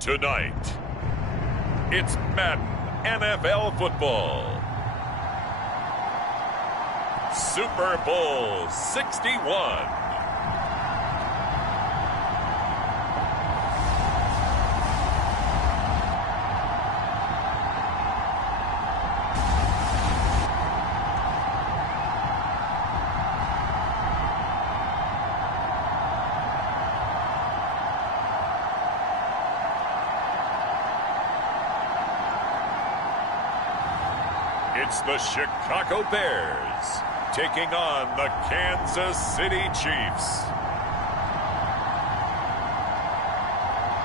Tonight, it's Madden NFL football. Super Bowl 61. It's the Chicago Bears taking on the Kansas City Chiefs.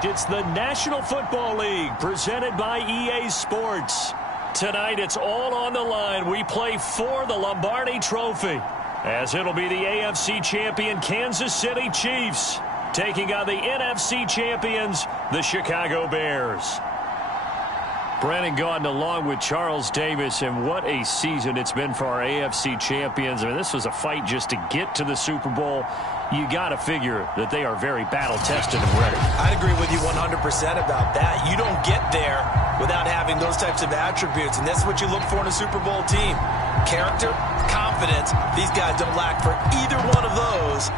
It's the National Football League presented by EA Sports. Tonight it's all on the line. We play for the Lombardi Trophy, as it'll be the AFC champion Kansas City Chiefs taking on the NFC champions, the Chicago Bears. Brandon Gaudin along with Charles Davis, and what a season it's been for our AFC champions. I mean, this was a fight just to get to the Super Bowl. You got to figure that they are very battle-tested and ready. I'd agree with you 100% about that. You don't get there without having those types of attributes, and that's what you look for in a Super Bowl team. Character, confidence. These guys don't lack for either one of those.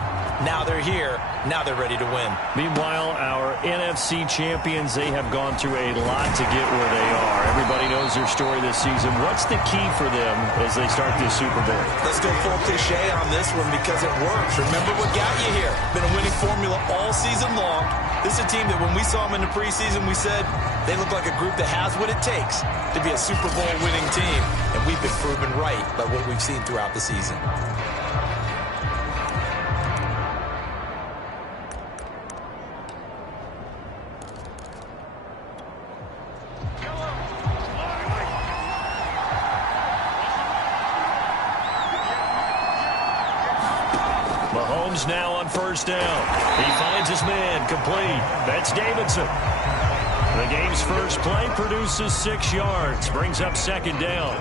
Now they're here. Now they're ready to win. Meanwhile, our NFC champions, they have gone through a lot to get where they are. Everybody knows their story this season. What's the key for them as they start this Super Bowl? Let's go full cliche on this one because it works. Remember what got you here. Been a winning formula all season long. This is a team that when we saw them in the preseason, we said they look like a group that has what it takes to be a Super Bowl winning team. And we've been proven right by what we've seen throughout the season. Mahomes now on first down. He finds his man, complete. That's Davidson. The game's first play produces 6 yards, brings up second down.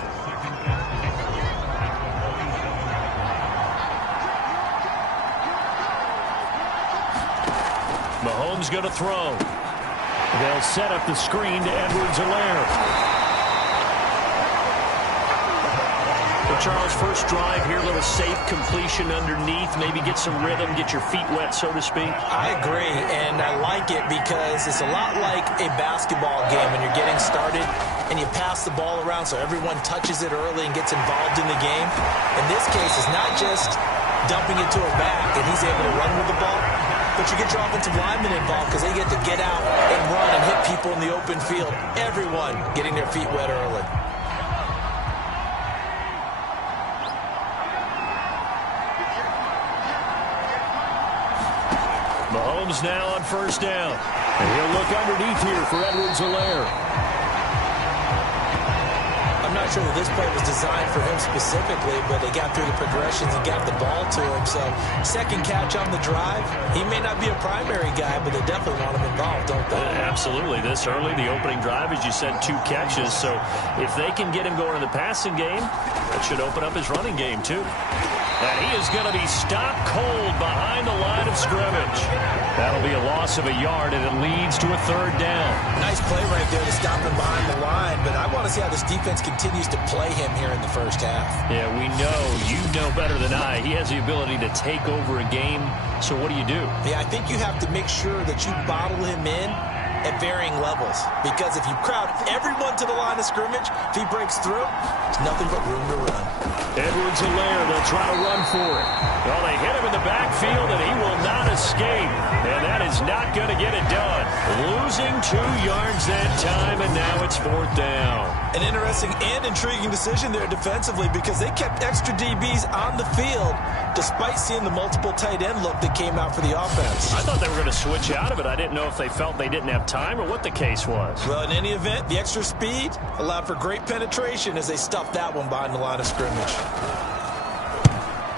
Mahomes going to throw. They'll set up the screen to Edwards-Helaire. Charles, first drive here, a little safe completion underneath, maybe get some rhythm, get your feet wet, so to speak. I agree, and I like it because it's a lot like a basketball game when you're getting started and you pass the ball around so everyone touches it early and gets involved in the game. In this case, it's not just dumping it to a back and he's able to run with the ball, but you get your offensive linemen involved because they get to get out and run and hit people in the open field. Everyone getting their feet wet early. Mahomes now on first down. And he'll look underneath here for Edwards-Helaire. I'm not sure that this play was designed for him specifically, but they got through the progressions and got the ball to him. So, second catch on the drive. He may not be a primary guy, but they definitely want him involved, don't they? Absolutely. This early, the opening drive, as you said, 2 catches. So, if they can get him going in the passing game, that should open up his running game, too. And he is going to be stopped cold behind the line of scrimmage. That'll be a loss of a yard, and it leads to a third down. Nice play right there to stop him behind the line, but I want to see how this defense continues to play him here in the first half. Yeah, we know, you know better than I, he has the ability to take over a game. So what do you do? Yeah, I think you have to make sure that you bottle him in at varying levels, because if you crowd everyone to the line of scrimmage, if he breaks through, there's nothing but room to run. Edwards-Helaire, they'll try to run for it. Well, they hit him in the backfield, and he will not escape. And that is not going to get it done. Losing 2 yards that time, and now it's fourth down. An interesting and intriguing decision there defensively, because they kept extra DBs on the field despite seeing the multiple tight end look that came out for the offense. I thought they were going to switch out of it. I didn't know if they felt they didn't have time or what the case was. Well, in any event, the extra speed allowed for great penetration as they stuffed that one behind the line of scrimmage.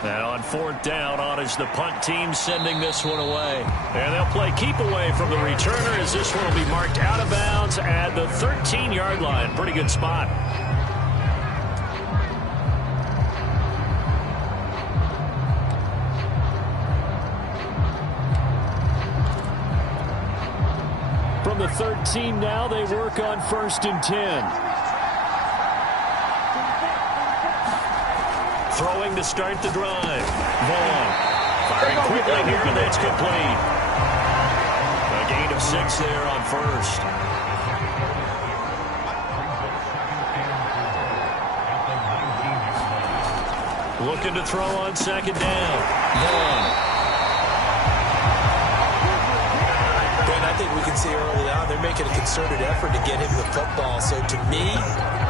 And on fourth down, on is the punt team sending this one away. And they'll play keep away from the returner as this one will be marked out of bounds at the 13-yard line. Pretty good spot. From the 13, 16 now. They work on 1st and 10. Throwing to start the drive. Vaughn firing quickly here, and that's complete. A gain of 6 there on 1st. Looking to throw on 2nd down. Vaughn. I think we can see early on they're making a concerted effort to get him the football. So to me,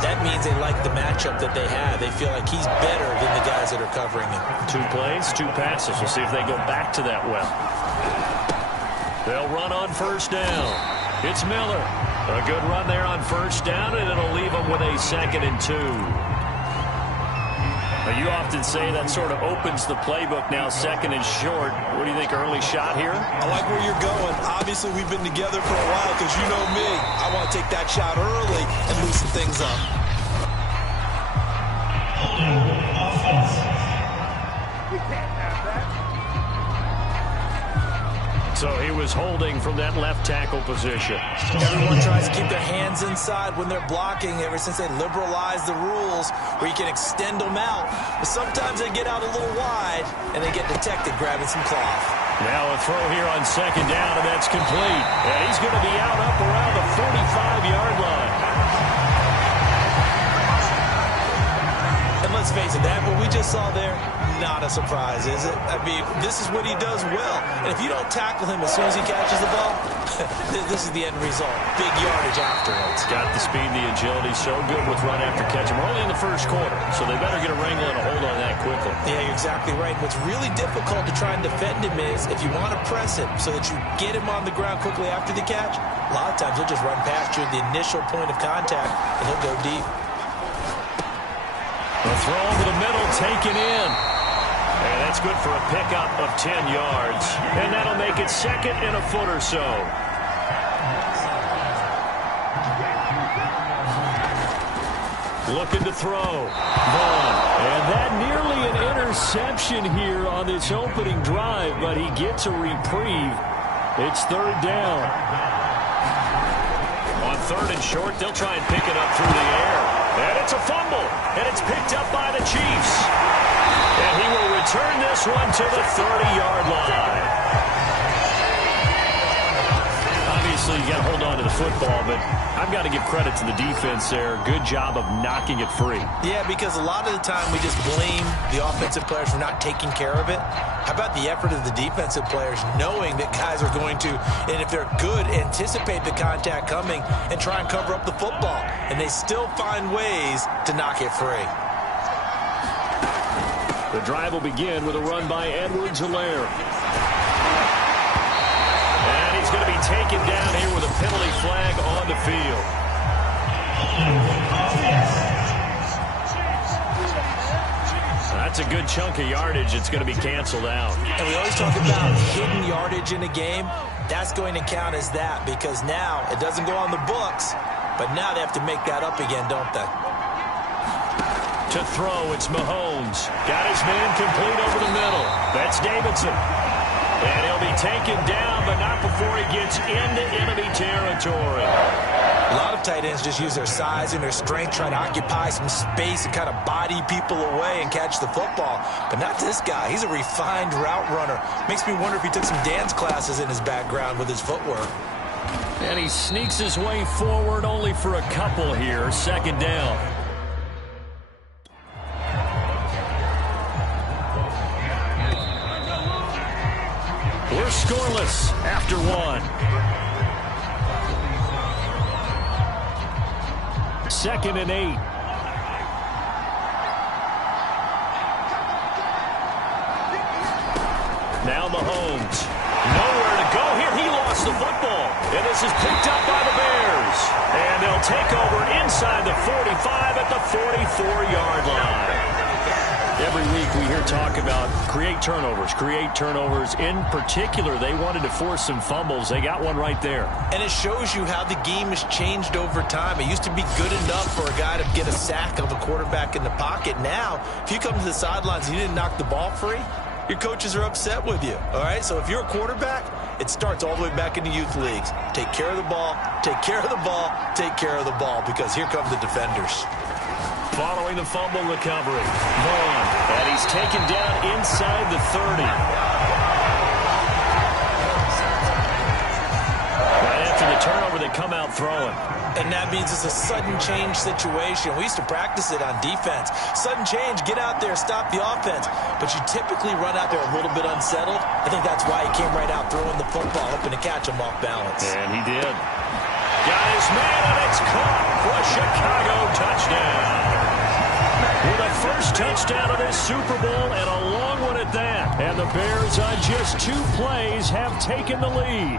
that means they like the matchup that they have. They feel like he's better than the guys that are covering him. 2 plays, 2 passes. We'll see if they go back to that well. They'll run on 1st down. It's Miller. A good run there on 1st down, and it'll leave them with a 2nd and 2. You often say that sort of opens the playbook now, 2nd and short. What do you think, early shot here? I like where you're going. Obviously, we've been together for a while because you know me. I want to take that shot early and loosen things up. So he was holding from that left tackle position. Everyone tries to keep their hands inside when they're blocking ever since they liberalized the rules where you can extend them out. But sometimes they get out a little wide and they get detected grabbing some cloth. Now a throw here on 2nd down, and that's complete. And he's going to be out up around the 45-yard line. And let's face it, that what we just saw there, not a surprise, is it? I mean, this is what he does well. And if you don't tackle him as soon as he catches the ball, this is the end result. Big yardage afterwards. Got the speed, the agility, so good with run after catch. We're only in the 1st quarter, so they better get a wrangle and a hold on that quickly. Yeah, you're exactly right. What's really difficult to try and defend him is if you want to press him so that you get him on the ground quickly after the catch, a lot of times he'll just run past you at the initial point of contact, and he'll go deep. The throw over the middle, taken in. And that's good for a pickup of 10 yards. And that'll make it 2nd and a foot or so. Looking to throw. Vaughn. And that nearly an interception here on this opening drive, but he gets a reprieve. It's 3rd down. On 3rd and short, they'll try and pick it up through the air. And it's a fumble. And it's picked up by the Chiefs. And he will return this one to the 30-yard line. Obviously, you got to hold on to the football, but I've got to give credit to the defense there. Good job of knocking it free. Yeah, because a lot of the time we just blame the offensive players for not taking care of it. How about the effort of the defensive players knowing that guys are going to, and if they're good, anticipate the contact coming and try and cover up the football. And they still find ways to knock it free. The drive will begin with a run by Edwards-Helaire. And he's going to be taken down here with a penalty flag on the field. That's a good chunk of yardage. It's going to be canceled out. And we always talk about hidden yardage in a game. That's going to count as that because now it doesn't go on the books, but now they have to make that up again, don't they? To throw, it's Mahomes. Got his man complete over the middle. That's Davidson. And he'll be taken down, but not before he gets into enemy territory. A lot of tight ends just use their size and their strength, try to occupy some space and kind of body people away and catch the football. But not this guy. He's a refined route runner. Makes me wonder if he took some dance classes in his background with his footwork. And he sneaks his way forward only for a couple here. 2nd down. We're scoreless after 1. 2nd and 8. Now Mahomes. Nowhere to go here. He lost the football. And this is picked up by the Bears. And they'll take over inside the 45 at the 44-yard line. Every week we hear talk about create turnovers. In particular, they wanted to force some fumbles. They got one right there. And it shows you how the game has changed over time. It used to be good enough for a guy to get a sack of a quarterback in the pocket. Now, if you come to the sidelines and you didn't knock the ball free, your coaches are upset with you. All right, so if you're a quarterback, it starts all the way back in the youth leagues. Take care of the ball, take care of the ball, take care of the ball, because here come the defenders. Following the fumble recovery, Vaughn, and he's taken down inside the 30. Right after the turnover, they come out throwing. And that means it's a sudden change situation. We used to practice it on defense. Sudden change, get out there, stop the offense. But you typically run out there a little bit unsettled. I think that's why he came right out throwing the football, hoping to catch him off balance. And he did. Got his man, and it's caught for a Chicago touchdown. With a first touchdown of this Super Bowl, and a long one at that. And the Bears, on just 2 plays, have taken the lead.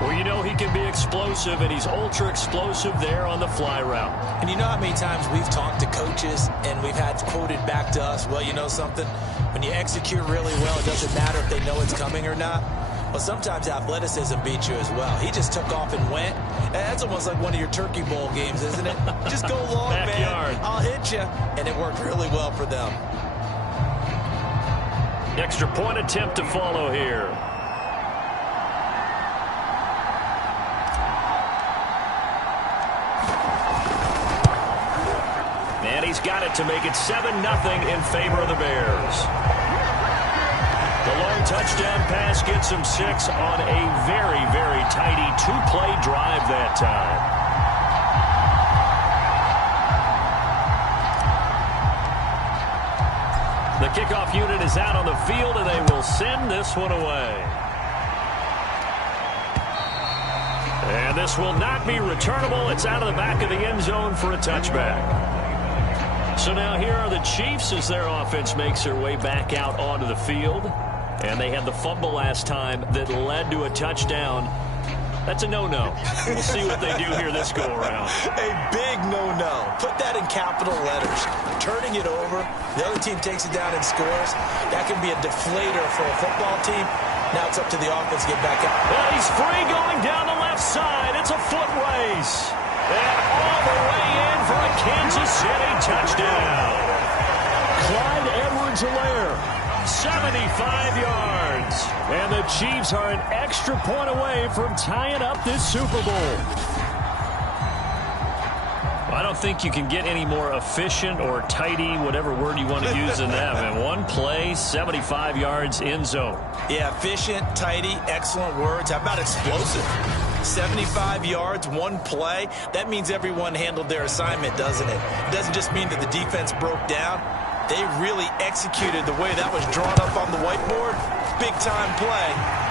Well, you know he can be explosive, and he's ultra-explosive there on the fly route. And you know how many times we've talked to coaches, and we've had quoted back to us, well, you know something? When you execute really well, it doesn't matter if they know it's coming or not. Well, sometimes athleticism beats you as well. He just took off and went. And that's almost like one of your Turkey Bowl games, isn't it? Just go long, Backyard. man. I'll hit you. And it worked really well for them. Extra point attempt to follow here. And he's got it to make it 7-0 in favor of the Bears. The long touchdown pass gets him 6 on a very, very tidy 2-play drive that time. The kickoff unit is out on the field, and they will send this one away. And this will not be returnable. It's out of the back of the end zone for a touchback. So now here are the Chiefs as their offense makes their way back out onto the field. And they had the fumble last time that led to a touchdown. That's a no-no. We'll see what they do here this go-around. A big no-no. Put that in capital letters. Turning it over, the other team takes it down and scores. That can be a deflator for a football team. Now it's up to the offense to get back out. Well, he's free going down the left side. It's a foot race. And all the way in for a Kansas City touchdown. Clyde Edwards-Helaire, 75 yards. And the Chiefs are an extra point away from tying up this Super Bowl. I don't think you can get any more efficient or tidy, whatever word you want to use in that. Man, 1 play, 75 yards in zone. Yeah, efficient, tidy, excellent words. How about explosive? 75 yards, 1 play. That means everyone handled their assignment, doesn't it? It doesn't just mean that the defense broke down. They really executed the way that was drawn up on the whiteboard. Big-time play,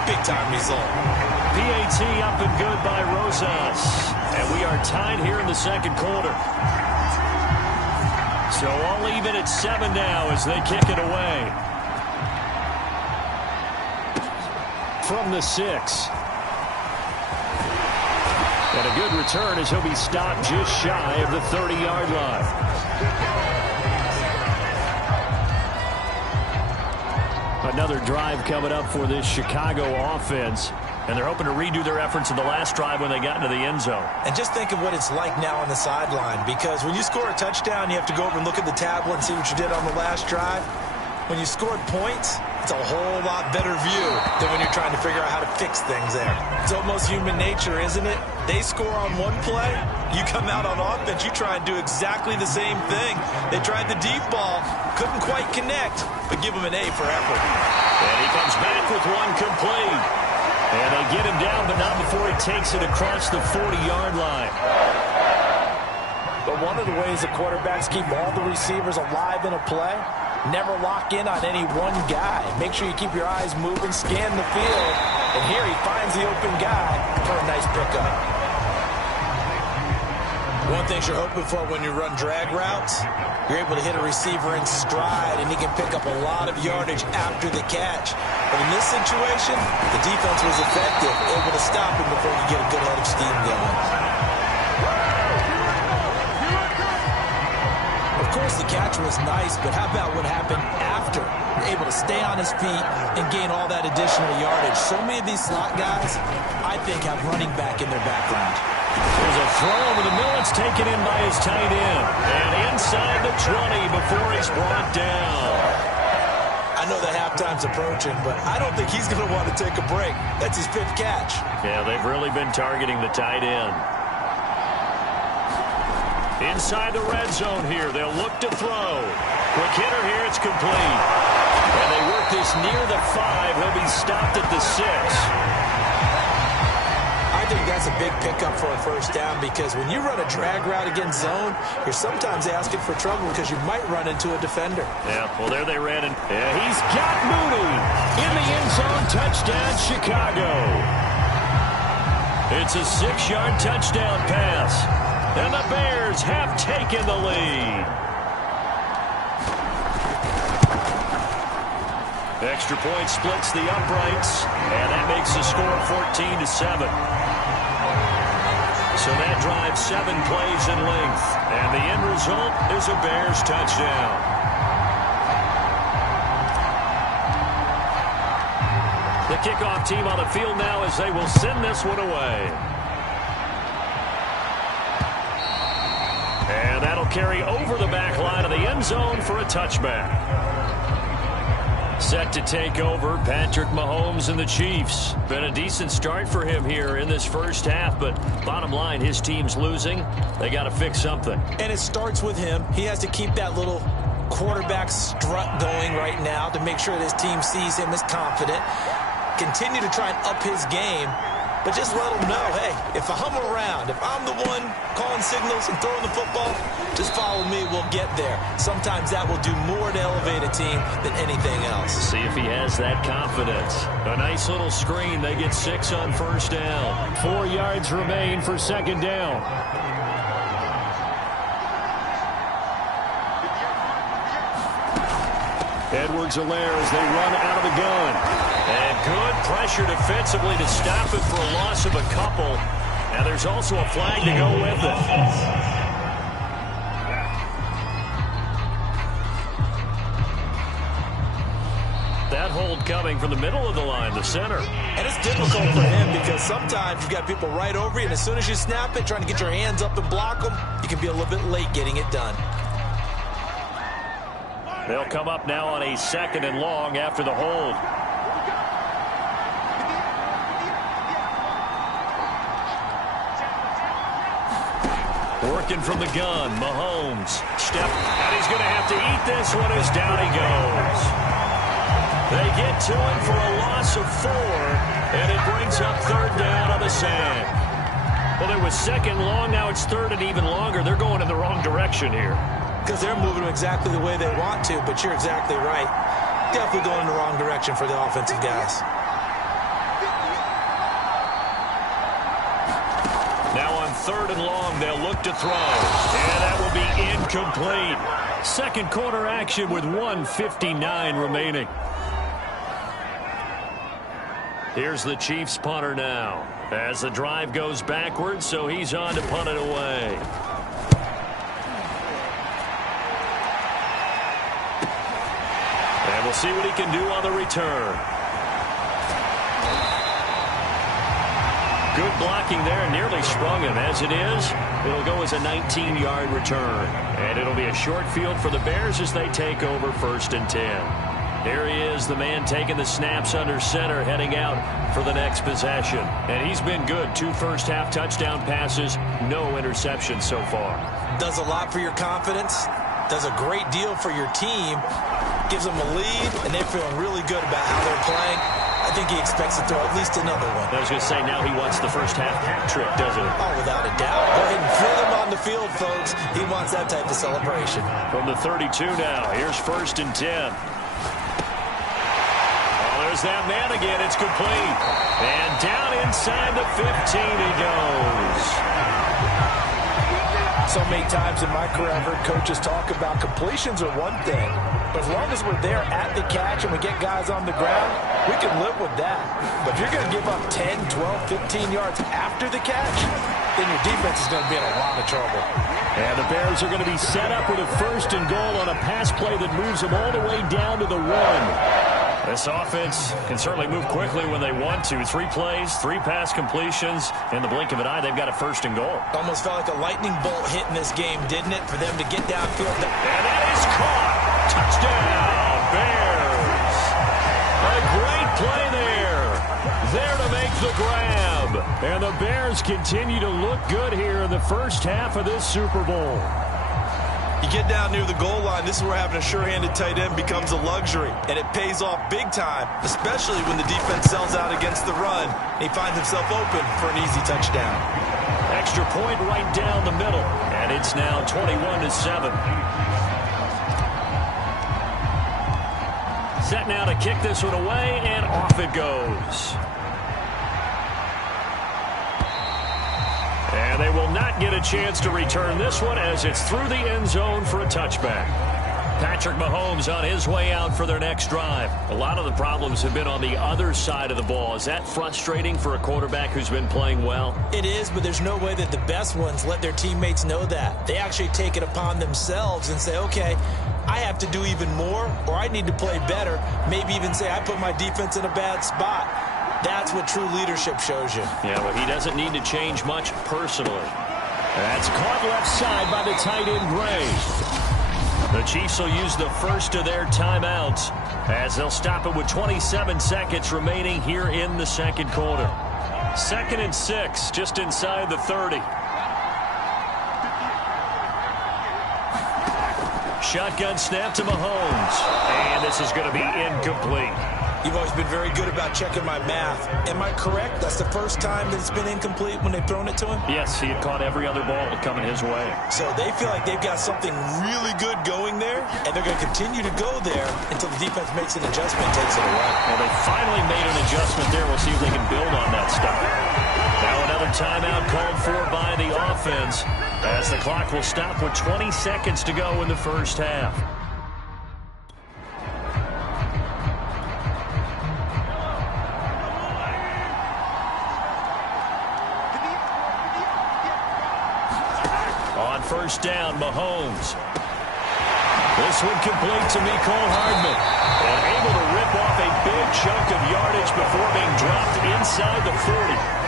big-time result. PAT up and good by Rosas. And we are tied here in the second quarter. So all even at 7 now as they kick it away. From the 6. And a good return as he'll be stopped just shy of the 30-yard line. Another drive coming up for this Chicago offense. And they're hoping to redo their efforts in the last drive when they got into the end zone. And just think of what it's like now on the sideline. Because when you score a touchdown, you have to go over and look at the tablet and see what you did on the last drive. When you scored points, it's a whole lot better view than when you're trying to figure out how to fix things there. It's almost human nature, isn't it? They score on 1 play. You come out on offense, you try and do exactly the same thing. They tried the deep ball, couldn't quite connect, but give them an A for effort. And he comes back with 1 complete. And they get him down, but not before he takes it across the 40-yard line. But one of the ways the quarterbacks keep all the receivers alive in a play, never lock in on any one guy. Make sure you keep your eyes moving, scan the field. And here he finds the open guy for a nice pickup. One thing you're hoping for when you run drag routes, you're able to hit a receiver in stride, and he can pick up a lot of yardage after the catch. But in this situation, the defense was effective, able to stop him before he get a good head of steam going. Of course, the catch was nice, but how about what happened after? You're able to stay on his feet and gain all that additional yardage. So many of these slot guys, I think, have running back in their background. There's a throw over the middle. It's taken in by his tight end. And inside the 20 before he's brought down. I I know that halftime's approaching, but I don't think he's going to want to take a break. That's his 5th catch. Yeah, they've really been targeting the tight end. Inside the red zone here, they'll look to throw. Quick hitter here, it's complete. And they work this near the 5. He'll be stopped at the 6. I think that's a big pickup for a first down because when you run a drag route against zone, you're sometimes asking for trouble because you might run into a defender. Yeah, well, there they ran. Yeah, he's got Mooney in the end zone. Touchdown, Chicago. It's a 6-yard touchdown pass. And the Bears have taken the lead. Extra point splits the uprights, and that makes the score 14-7. So that drives 7 plays in length, and the end result is a Bears touchdown. The kickoff team on the field now as they will send this one away. And that'll carry over the back line of the end zone for a touchback. Set to take over, Patrick Mahomes and the Chiefs. Been a decent start for him here in this first half, but bottom line, his team's losing. They got to fix something. And it starts with him. He has to keep that little quarterback strut going right now to make sure that his team sees him as confident. Continue to try and up his game, but just let him know, hey, if I'm around, if I'm the one calling signals and throwing the football, just follow me, we'll get there. Sometimes that will do more to elevate a team than anything else. See if he has that confidence. A nice little screen. They get 6 on first down. 4 yards remain for second down. Edwards-Helaire as they run out of the gun. And good pressure defensively to stop it for a loss of a couple. And there's also a flag to go with it. That hold coming from the middle of the line, the center. And it's difficult for him because sometimes you've got people right over you, and as soon as you snap it, trying to get your hands up and block them, you can be a little bit late getting it done. They'll come up now on a 2nd and long after the hold. Working from the gun, Mahomes. Step, and he's going to have to eat this one as down he goes. They get to him for a loss of 4, and it brings up 3rd down on the sand. Well, there was 2nd long, now it's 3rd and even longer. They're going in the wrong direction here. Because they're moving exactly the way they want to, but you're exactly right. Definitely going in the wrong direction for the offensive guys. Now on 3rd and long, they'll look to throw. And that will be incomplete. Second quarter action with 1:59 remaining. Here's the Chiefs punter now. As the drive goes backwards, so he's on to punt it away. And we'll see what he can do on the return. Good blocking there, nearly sprung him. As it is, it'll go as a 19-yard return. And it'll be a short field for the Bears as they take over 1st and 10. Here he is, the man taking the snaps under center, heading out for the next possession. And he's been good. 2 first-half touchdown passes, no interceptions so far. Does a lot for your confidence, does a great deal for your team, gives them a lead, and they're feeling really good about how they're playing. I think he expects to throw at least another one. I was going to say, now he wants the first-half hat trick, doesn't he? Oh, without a doubt. Go ahead and throw them on the field, folks. He wants that type of celebration. From the 32 now, here's 1st and 10. There's that man again. It's complete. And down inside the 15 he goes. So many times in my career, I've heard coaches talk about completions are one thing. But as long as we're there at the catch and we get guys on the ground, we can live with that. But if you're going to give up 10, 12, 15 yards after the catch, then your defense is going to be in a lot of trouble. And the Bears are going to be set up with a 1st and goal on a pass play that moves them all the way down to the 1. This offense can certainly move quickly when they want to. 3 plays, 3 pass completions. In the blink of an eye, they've got a 1st and goal. Almost felt like a lightning bolt hit in this game, didn't it? For them to get downfield. And that is caught. Touchdown, Bears. the grab. And the Bears continue to look good here in the first half of this Super Bowl. You get down near the goal line, this is where having a sure-handed tight end becomes a luxury, and it pays off big time, especially when the defense sells out against the run. He finds himself open for an easy touchdown. Extra point right down the middle, and it's now 21-7. Set now to kick this one away, and off it goes. And they will not get a chance to return this one as it's through the end zone for a touchback. Patrick Mahomes on his way out for their next drive. A lot of the problems have been on the other side of the ball. Is that frustrating for a quarterback who's been playing well? It is, but there's no way that the best ones let their teammates know that. They actually take it upon themselves and say, okay, I have to do even more, or I need to play better. Maybe even say I put my defense in a bad spot. That's what true leadership shows you. Yeah, well, he doesn't need to change much personally. That's caught left side by the tight end, Gray. The Chiefs will use the first of their timeouts as they'll stop it with 27 seconds remaining here in the second quarter. 2nd and 6, just inside the 30. Shotgun snap to Mahomes. And this is going to be incomplete. You've always been very good about checking my math. Am I correct? That's the first time that it's been incomplete when they've thrown it to him? Yes, he had caught every other ball coming his way. So they feel like they've got something really good going there, and they're going to continue to go there until the defense makes an adjustment and takes it away. Well, they finally made an adjustment there. We'll see if they can build on that stuff. Now another timeout called for by the offense as the clock will stop with 20 seconds to go in the first half. On first down, Mahomes. This one complete to Mecole Hardman. And able to rip off a big chunk of yardage before being dropped inside the 40.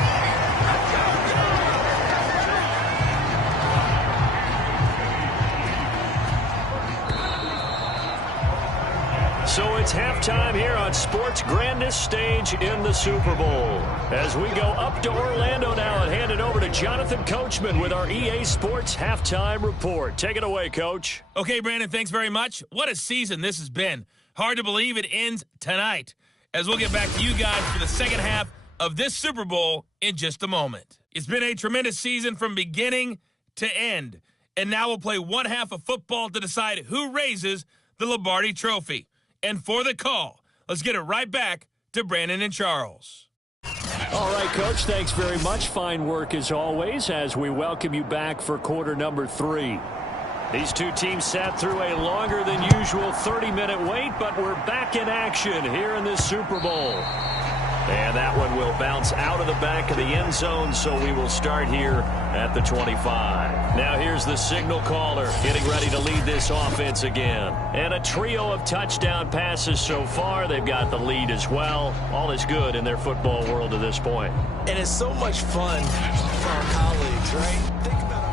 So it's halftime here on sports' grandest stage in the Super Bowl. As we go up to Orlando now and hand it over to Jonathan Coachman with our EA Sports Halftime Report. Take it away, Coach. Okay, Brandon, thanks very much. What a season this has been. Hard to believe it ends tonight, as we'll get back to you guys for the second half of this Super Bowl in just a moment. It's been a tremendous season from beginning to end, and now we'll play one half of football to decide who raises the Lombardi Trophy. And for the call, let's get it right back to Brandon and Charles. All right, Coach, thanks very much. Fine work as always as we welcome you back for quarter number 3. These two teams sat through a longer than usual 30-minute wait, but we're back in action here in this Super Bowl. And that one will bounce out of the back of the end zone, so we will start here at the 25. Now here's the signal caller getting ready to lead this offense again. And a trio of touchdown passes so far. They've got the lead as well. All is good in their football world to this point. And it's so much fun for our colleagues, right? Think about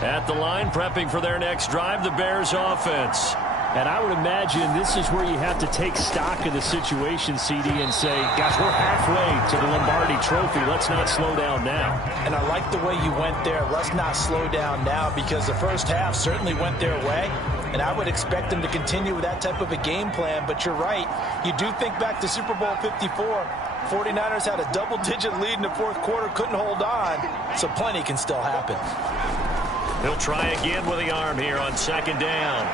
it. At the line, prepping for their next drive, the Bears offense. And I would imagine this is where you have to take stock of the situation, CD, and say, gosh, we're halfway to the Lombardi Trophy. Let's not slow down now. And I like the way you went there. Let's not slow down now, because the first half certainly went their way. And I would expect them to continue with that type of a game plan. But you're right. You do think back to Super Bowl 54. 49ers had a double-digit lead in the fourth quarter, couldn't hold on. So plenty can still happen. He'll try again with the arm here on second down.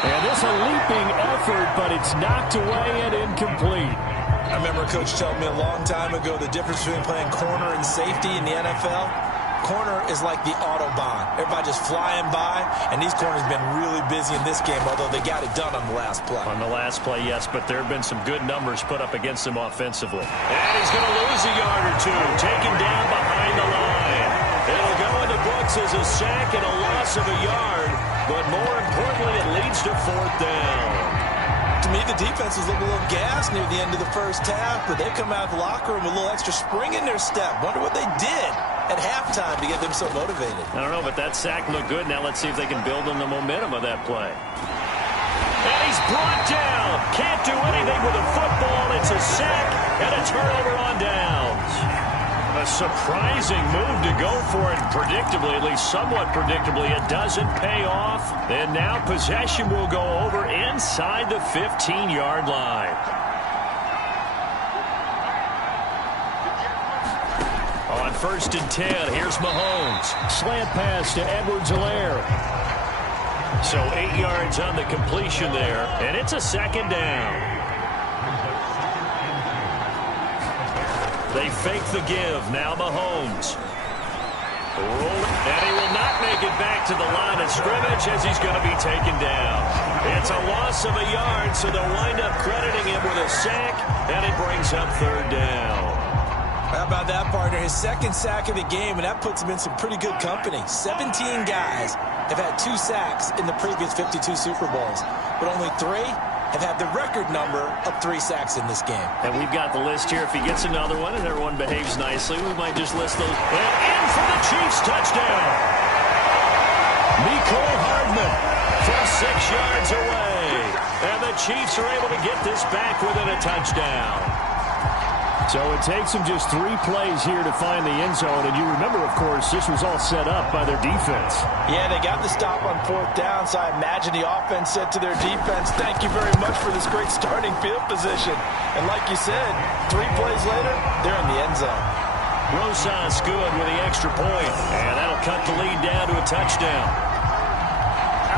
And this a leaping effort, but it's knocked away and incomplete. I remember a coach telling me a long time ago the difference between playing corner and safety in the NFL. Corner is like the Autobahn. Everybody just flying by, and these corners have been really busy in this game, although they got it done on the last play. On the last play, yes, but there have been some good numbers put up against him offensively. And he's going to lose a yard or two, taken down behind the line. It'll go into books as a sack and a loss of a yard. But more importantly, it leads to fourth down. To me, the defense was looking a little gassed near the end of the first half, but they've come out of the locker room with a little extra spring in their step. Wonder what they did at halftime to get them so motivated. I don't know, but that sack looked good. Now let's see if they can build on the momentum of that play. And he's brought down. Can't do anything with a football. It's a sack and a turnover on downs. A surprising move to go for it. Predictably, at least somewhat predictably, it doesn't pay off. And now possession will go over inside the 15-yard line. On 1st and 10, here's Mahomes. Slant pass to Edwards-Helaire. So 8 yards on the completion there, and it's a 2nd down. They fake the give. Now Mahomes. And he will not make it back to the line of scrimmage as he's going to be taken down. It's a loss of a yard, so they'll wind up crediting him with a sack, and it brings up 3rd down. How about that, partner? His 2nd sack of the game, and that puts him in some pretty good company. 17 guys have had 2 sacks in the previous 52 Super Bowls, but only 3 have had the record number of 3 sacks in this game. And we've got the list here. If he gets another one and everyone behaves nicely, we might just list those. And in for the Chiefs touchdown. Mecole Hardman from 6 yards away. And the Chiefs are able to get this back within a touchdown. So it takes them just 3 plays here to find the end zone. And you remember, of course, this was all set up by their defense. Yeah, they got the stop on 4th down, so I imagine the offense said to their defense, thank you very much for this great starting field position. And like you said, 3 plays later, they're in the end zone. Rosas good with the extra point. And that'll cut the lead down to a touchdown.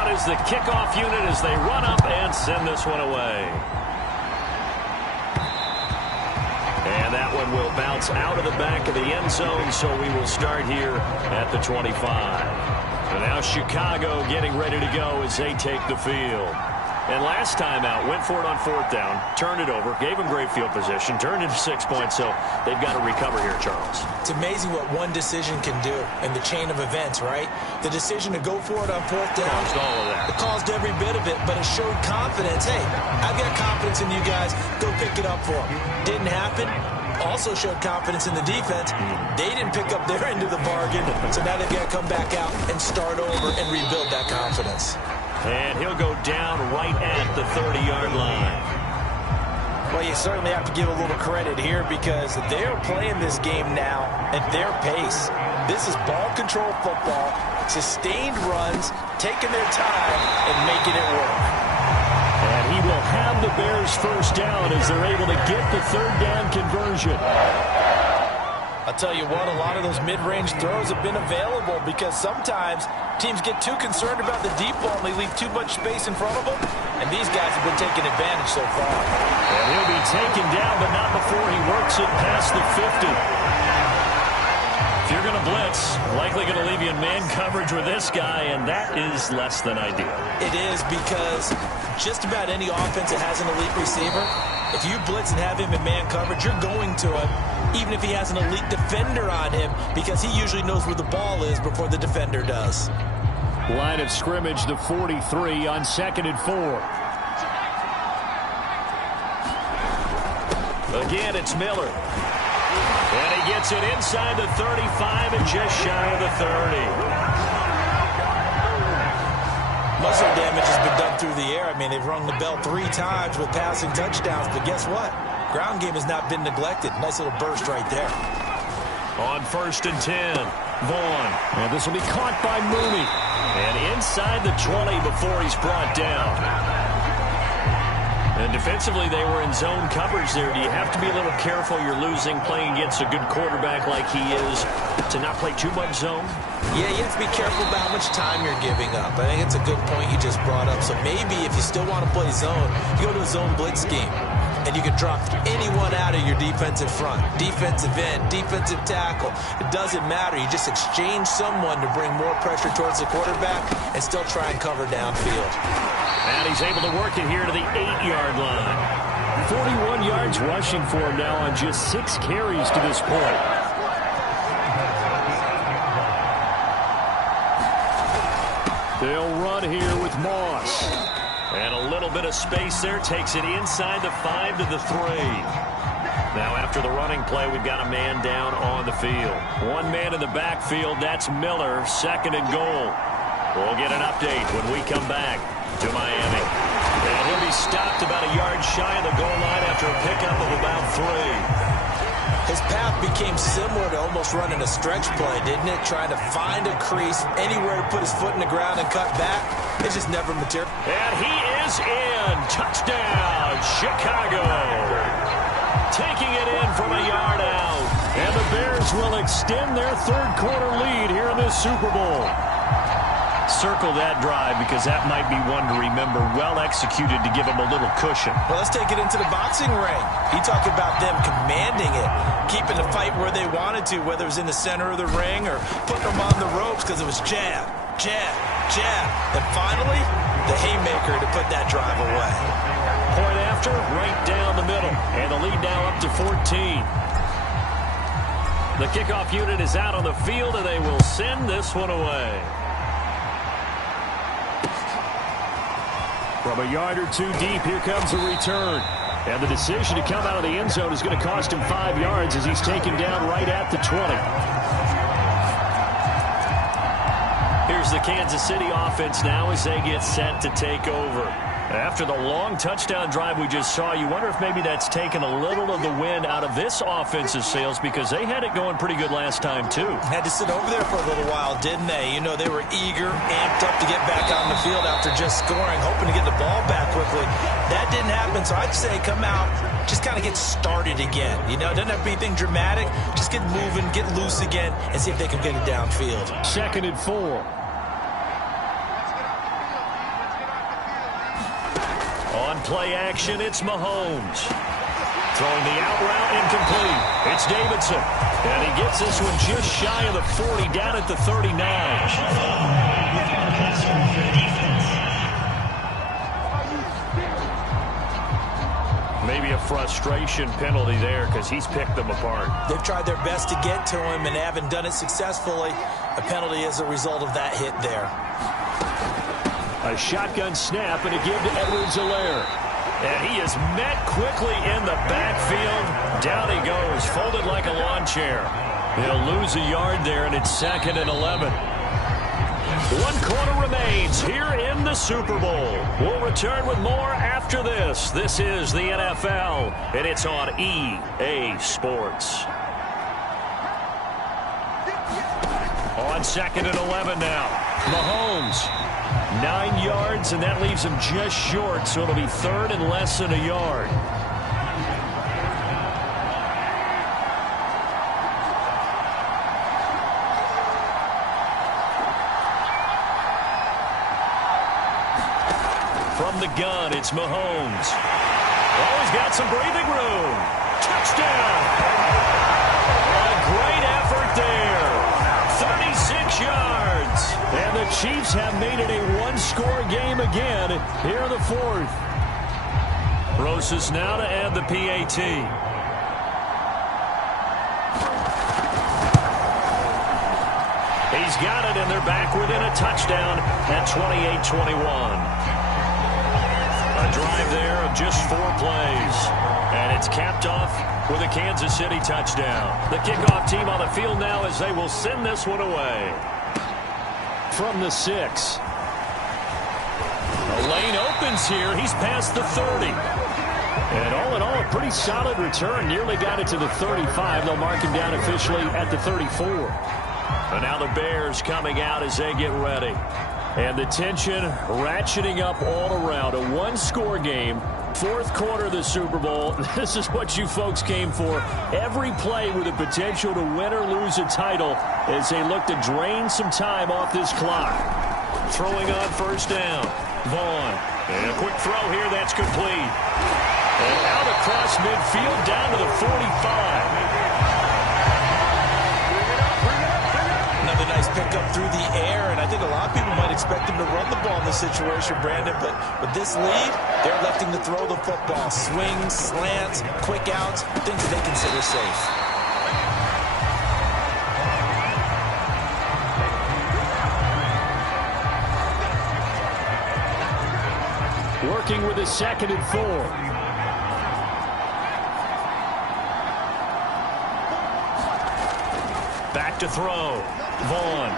Out is the kickoff unit as they run up and send this one away. And that one will bounce out of the back of the end zone, so we will start here at the 25. And now Chicago getting ready to go as they take the field. And last time out, went for it on 4th down, turned it over, gave them great field position, turned into 6 points, so they've got to recover here, Charles. It's amazing what one decision can do in the chain of events, right? The decision to go for it on 4th down. Caused all of that. It caused every bit of it, but it showed confidence. Hey, I've got confidence in you guys. Go pick it up for them. Didn't happen. Also showed confidence in the defense. They didn't pick up their end of the bargain, so now they've got to come back out and start over and rebuild that confidence. And he'll go down right at the 30-yard line. Well, you certainly have to give a little credit here because they're playing this game now at their pace. This is ball control football, sustained runs, taking their time and making it work. And he will have the Bears 1st down as they're able to get the 3rd down conversion. I'll tell you what, a lot of those mid-range throws have been available because sometimes teams get too concerned about the deep ball and they leave too much space in front of them, and these guys have been taking advantage so far. And he'll be taken down, but not before he works it past the 50. If you're going to blitz, likely going to leave you in man coverage with this guy, and that is less than ideal. It is because just about any offense that has an elite receiver, if you blitz and have him in man coverage, you're going to him, even if he has an elite defender on him, because he usually knows where the ball is before the defender does. Line of scrimmage, the 43 on 2nd and 4. Again, it's Miller. And he gets it inside the 35 and just shy of the 30. Muscle damage has been done through the air. I mean, they've rung the bell 3 times with passing touchdowns, but guess what? Ground game has not been neglected. Nice little burst right there. On 1st and 10, Vaughn. And this will be caught by Mooney. And inside the 20 before he's brought down. And defensively, they were in zone coverage there. Do you have to be a little careful? You're losing, playing against a good quarterback like he is, to not play too much zone? Yeah, you have to be careful about how much time you're giving up. I think it's a good point you just brought up. So maybe if you still want to play zone, you go to a zone blitz scheme. And you can drop anyone out of your defensive front. Defensive end, defensive tackle. It doesn't matter. You just exchange someone to bring more pressure towards the quarterback and still try and cover downfield. And he's able to work it here to the 8-yard line. 41 yards rushing for him now on just 6 carries to this point. They'll run here with Moss. And a little bit of space there. Takes it inside the 5 to the 3. Now after the running play, we've got a man down on the field. One man in the backfield. That's Miller. 2nd and goal. We'll get an update when we come back to Miami. And And he'll be stopped about a yard shy of the goal line after a pickup of about 3. His path became similar to almost running a stretch play, didn't it? Trying to find a crease, anywhere to put his foot in the ground and cut back. It just never materialized. And he is in. Touchdown, Chicago. Taking it in from a yard out. And the Bears will extend their third-quarter lead here in this Super Bowl. Circle that drive because that might be one to remember. Well executed to give them a little cushion. Well, let's take it into the boxing ring. You talk about them commanding it, keeping the fight where they wanted to, whether it was in the center of the ring or putting them on the ropes because it was jab, jab, jab. And finally, the haymaker to put that drive away. Point after, right down the middle. And the lead now up to 14. The kickoff unit is out on the field, and they will send this one away. From a yard or 2 deep, here comes a return. And the decision to come out of the end zone is going to cost him 5 yards as he's taken down right at the 20. Here's the Kansas City offense now as they get set to take over. After the long touchdown drive we just saw, you wonder if maybe that's taken a little of the wind out of this offense's sails because they had it going pretty good last time, too. Had to sit over there for a little while, didn't they? You know, they were eager, amped up to get back on the field after just scoring, hoping to get the ball back quickly. That didn't happen, so I'd say come out, just kind of get started again. You know, it doesn't have to be anything dramatic. Just get moving, get loose again, and see if they can get it downfield. 2nd and 4. On play action, it's Mahomes. Throwing the out route incomplete. It's Davidson. And he gets this one just shy of the 40, down at the 39. Maybe a frustration penalty there because he's picked them apart. They've tried their best to get to him and haven't done it successfully. A penalty as a result of that hit there. A shotgun snap and a give to Edwards-Helaire. And he is met quickly in the backfield. Down he goes, folded like a lawn chair. He'll lose a yard there, and it's 2nd and 11. 1 quarter remains here in the Super Bowl. We'll return with more after this. This is the NFL, and it's on EA Sports. On 2nd and 11 now. Mahomes. 9 yards, and that leaves him just short, so it'll be 3rd and less than a yard. From the gun, it's Mahomes. Oh, he's got some breathing room. Touchdown! A great effort there. 36 yards. And the Chiefs have made it a 1-score game again here in the 4th. Rosas now to add the PAT. He's got it, and they're back within a touchdown at 28-21. A drive there of just 4 plays. And it's capped off with a Kansas City touchdown. The kickoff team on the field now as they will send this one away. From the 6. A lane opens here. He's past the 30. And all in all, a pretty solid return. Nearly got it to the 35. They'll mark him down officially at the 34. And now the Bears coming out as they get ready. And the tension ratcheting up all around. A 1-score game. 4th quarter of the Super Bowl. This is what you folks came for. Every play with the potential to win or lose a title as they look to drain some time off this clock. Throwing on 1st down. Vaughn. And a quick throw here. That's complete. And out across midfield down to the 45. Another nice pickup through the air, and I think a lot of people might expect him to run the ball in this situation, Brandon, but with this lead, they're electing to throw the football. Swings, slants, quick outs, things that they consider safe. Working with a 2nd and 4. Back to throw. Vaughn.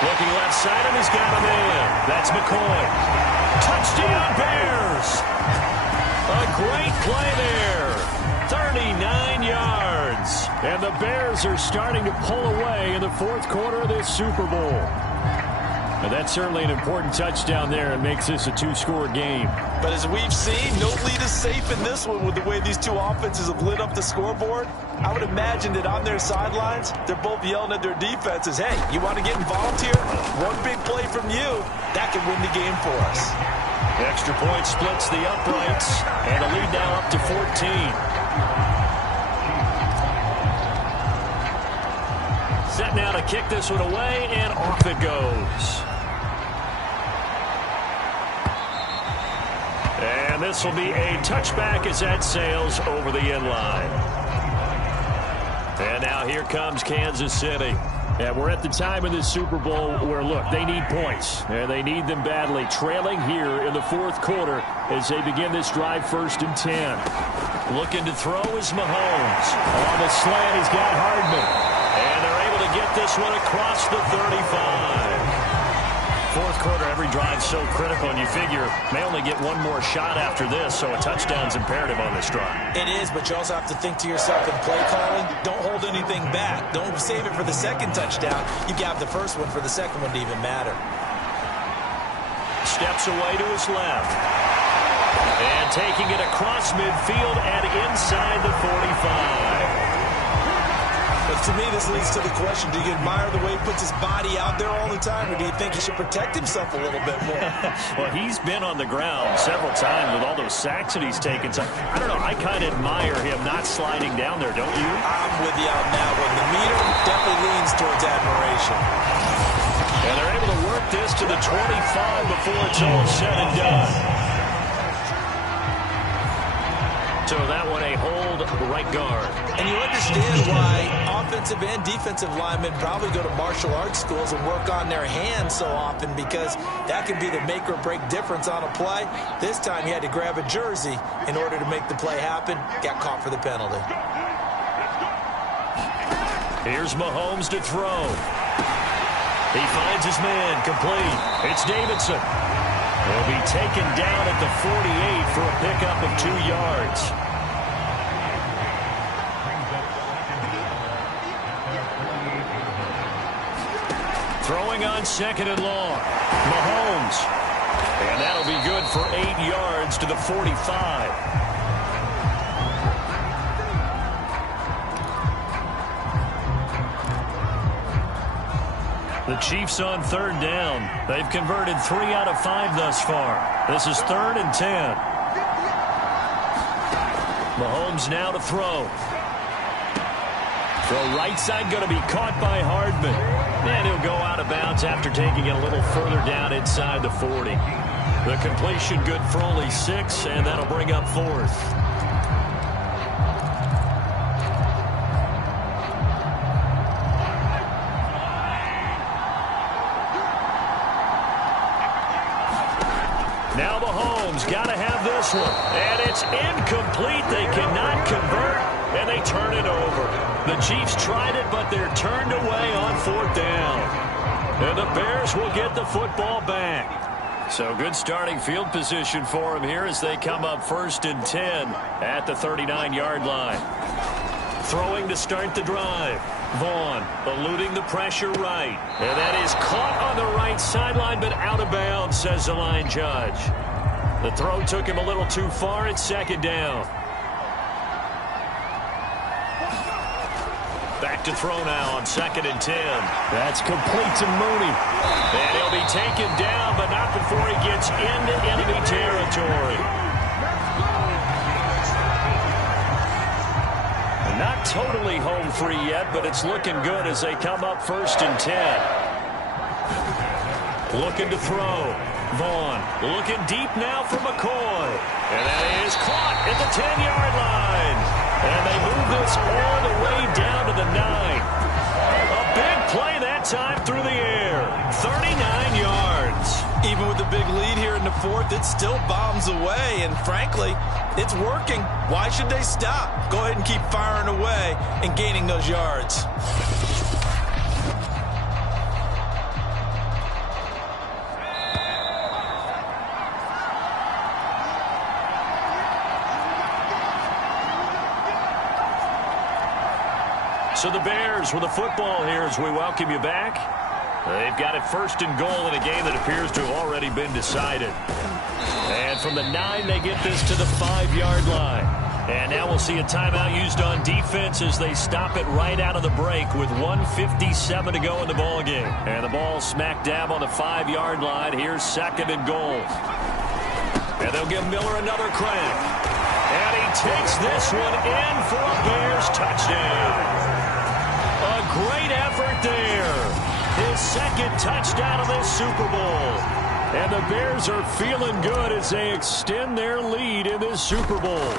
Looking left side, and he's got him in. That's McCoy. Touchdown, Bears! A great play there. 39 yards. And the Bears are starting to pull away in the fourth quarter of this Super Bowl. And that's certainly an important touchdown there and makes this a two-score game. But as we've seen, no lead is safe in this one with the way these two offenses have lit up the scoreboard. I would imagine that on their sidelines, they're both yelling at their defenses, hey, you want to get involved here? One big play from you, that can win the game for us. The extra point splits the uprights, and the lead now up to 14. Set now to kick this one away, and off it goes. And this will be a touchback as that sails over the end line. And now here comes Kansas City. And we're at the time in this Super Bowl where, look, they need points. And they need them badly. Trailing here in the fourth quarter as they begin this drive 1st and 10. Looking to throw is Mahomes. On the slant, he's got Hardman. And they're able to get this one across the 35. Fourth quarter, every drive so critical, and you figure may only get one more shot after this, so a touchdown's imperative on this drive. It is, but you also have to think to yourself in play calling, don't hold anything back. Don't save it for the second touchdown. You got the first one for the second one to even matter. Steps away to his left. And taking it across midfield and inside the 45. But to me, this leads to the question, do you admire the way he puts his body out there all the time, or do you think he should protect himself a little bit more? Well, he's been on the ground several times with all those sacks that he's taken. So, I don't know, I kind of admire him not sliding down there, don't you? I'm with you on that one. The meter definitely leans towards admiration. And they're able to work this to the 25 before it's all said and done. So that one a hold right guard. And you understand why offensive and defensive linemen probably go to martial arts schools and work on their hands so often, because that can be the make or break difference on a play. This time he had to grab a jersey in order to make the play happen. Got caught for the penalty. Here's Mahomes to throw. He finds his man, complete. It's Davidson. He'll be taken down at the 48 for a pickup of 2 yards. Throwing on 2nd and long. Mahomes. And that'll be good for 8 yards to the 45. The Chiefs on 3rd down. They've converted 3 out of 5 thus far. This is 3rd and 10. Mahomes now to throw. Throw right side, going to be caught by Hardman. And he'll go out of bounds after taking it a little further down inside the 40. The completion good for only 6, and that'll bring up 4th. Now Mahomes got to have this one. And it's incomplete. They cannot convert, and they turn it over. The Chiefs tried it, but they're turned away on 4th down. And the Bears will get the football back. So good starting field position for them here as they come up 1st and 10 at the 39-yard line. Throwing to start the drive. Vaughn eluding the pressure right. And that is caught on the right sideline, but out of bounds, says the line judge. The throw took him a little too far. It's 2nd down. Back to throw now on 2nd and 10. That's complete to Mooney. And he'll be taken down, but not before he gets into enemy territory. Not totally home free yet, but it's looking good as they come up 1st and 10. Looking to throw. Vaughn looking deep now for McCoy. And that is caught at the 10-yard line. And they move this all the way down to the 9. A big play that time through the air. 39 yards. Even with the big lead here in the 4th, it still bombs away. And frankly, it's working. Why should they stop? Go ahead and keep firing away and gaining those yards. So the Bears with the football here as we welcome you back. They've got it first and goal in a game that appears to have already been decided. And from the 9, they get this to the 5-yard line. And now we'll see a timeout used on defense as they stop it right out of the break with 1:57 to go in the ball game. And the ball smack dab on the 5-yard line. Here's second and goal. And they'll give Miller another crack. And he takes this one in for a Bears touchdown. A great effort there. His second touchdown of this Super Bowl. And the Bears are feeling good as they extend their lead in this Super Bowl.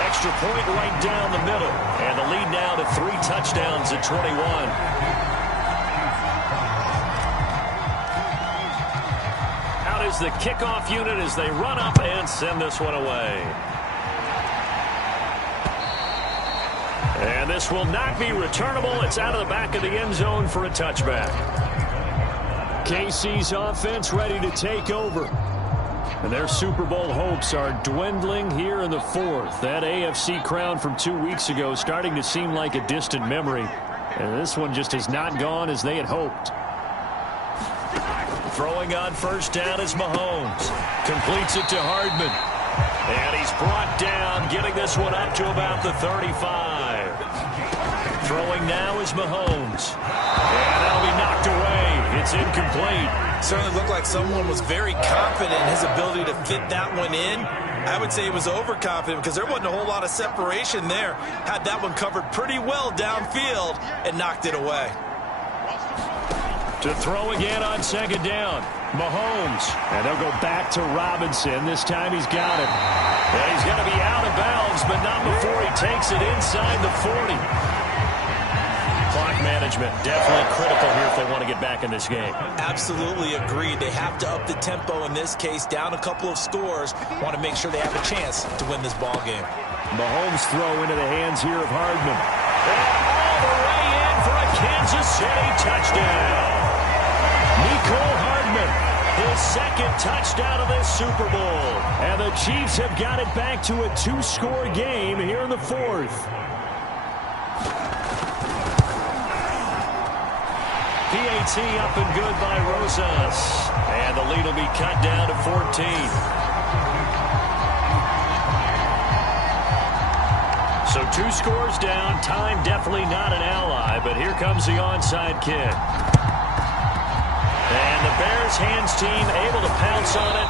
Extra point right down the middle. And the lead now to 3 touchdowns at 21. Out is the kickoff unit as they run up and send this one away. And this will not be returnable. It's out of the back of the end zone for a touchback. KC's offense ready to take over. And their Super Bowl hopes are dwindling here in the 4th. That AFC crown from 2 weeks ago starting to seem like a distant memory. And this one just has not gone as they had hoped. Throwing on first down is Mahomes. Completes it to Hardman. And he's brought down, getting this one up to about the 35. Throwing now is Mahomes. And that'll be knocked away. It's incomplete. Certainly looked like someone was very confident in his ability to fit that one in. I would say he was overconfident because there wasn't a whole lot of separation there. Had that one covered pretty well downfield and knocked it away. To throw again on second down. Mahomes. And they'll go back to Robinson. This time he's got it. And he's going to be out of bounds, but not before he takes it inside the 40. Clock management definitely critical here if they want to get back in this game. Absolutely agreed. They have to up the tempo in this case, down a couple of scores. Want to make sure they have a chance to win this ball game. Mahomes throw into the hands here of Hardman. And all the way in for a Kansas City touchdown. Nicole Hardman, his second touchdown of this Super Bowl. And the Chiefs have got it back to a 2-score game here in the 4th. PAT up and good by Rosas. And the lead will be cut down to 14. So 2 scores down. Time definitely not an ally, but here comes the onside kick. And the Bears hands team able to pounce on it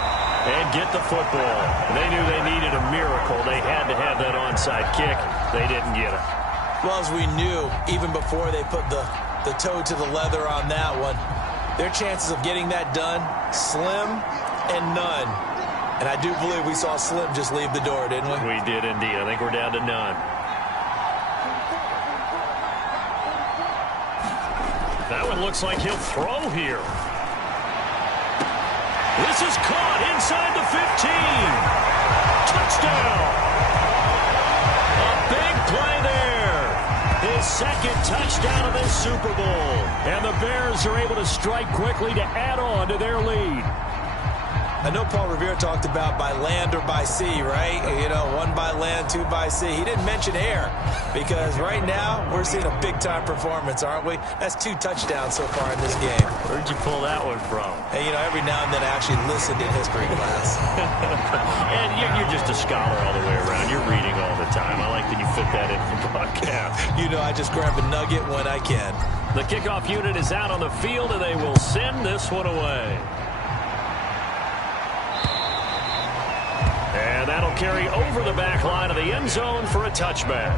and get the football. They knew they needed a miracle. They had to have that onside kick. They didn't get it. Well, as we knew, even before they put the toe to the leather on that one, their chances of getting that done, slim and none. And I do believe we saw Slim just leave the door, didn't we? We did indeed. I think we're down to none. That one looks like he'll throw here. This is caught inside the 15. Touchdown. A big play there. His second touchdown of this Super Bowl. And the Bears are able to strike quickly to add on to their lead. I know Paul Revere talked about by land or by sea, right? You know, 1 by land, 2 by sea. He didn't mention air because right now we're seeing a big-time performance, aren't we? That's 2 touchdowns so far in this game. Where'd you pull that one from? Hey, you know, every now and then I actually listened in history class. And you're just a scholar all the way around. You're reading all the time. I like that you fit that in the broadcast. You know, I just grab a nugget when I can. The kickoff unit is out on the field, and they will send this one away. And that'll carry over the back line of the end zone for a touchback.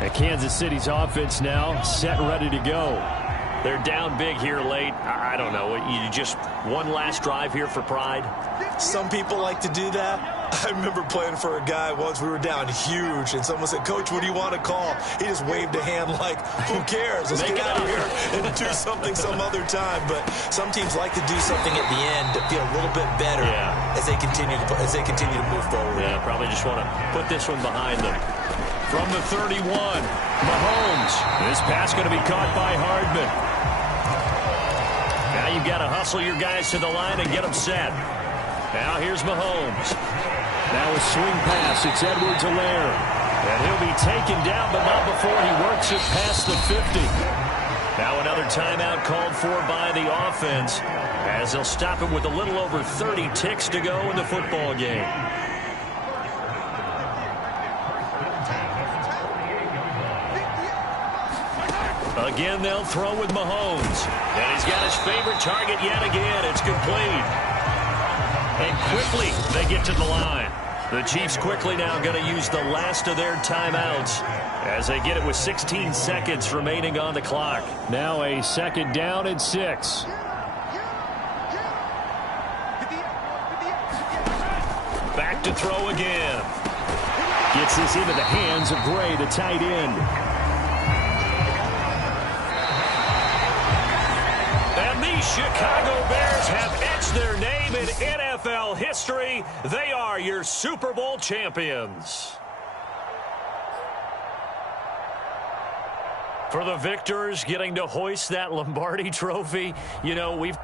And Kansas City's offense now set and ready to go. They're down big here late. I don't know. You just one last drive here for pride? Some people like to do that. I remember playing for a guy once. We were down huge, and someone said, "Coach, what do you want to call?" He just waved a hand like, "Who cares? Let's get out of here and do something some other time." But some teams like to do something at the end to feel a little bit better as they continue to move forward. Yeah, probably just want to put this one behind them. From the 31, Mahomes. This pass going to be caught by Hardman. Now you've got to hustle your guys to the line and get them set. Now here's Mahomes. Now a swing pass. It's Edwards-Helaire. And he'll be taken down, but not before he works it past the 50. Now another timeout called for by the offense, as they'll stop it with a little over 30 ticks to go in the football game. Again, they'll throw with Mahomes. And he's got his favorite target yet again. It's complete. And quickly, they get to the line. The Chiefs quickly now going to use the last of their timeouts as they get it with 16 seconds remaining on the clock. Now a second down and 6. Back to throw again. Gets this into the hands of Gray, the tight end. And the Chicago Bears have etched their name in NFL history. They are your Super Bowl champions. For the victors getting to hoist that Lombardi trophy, you know, we've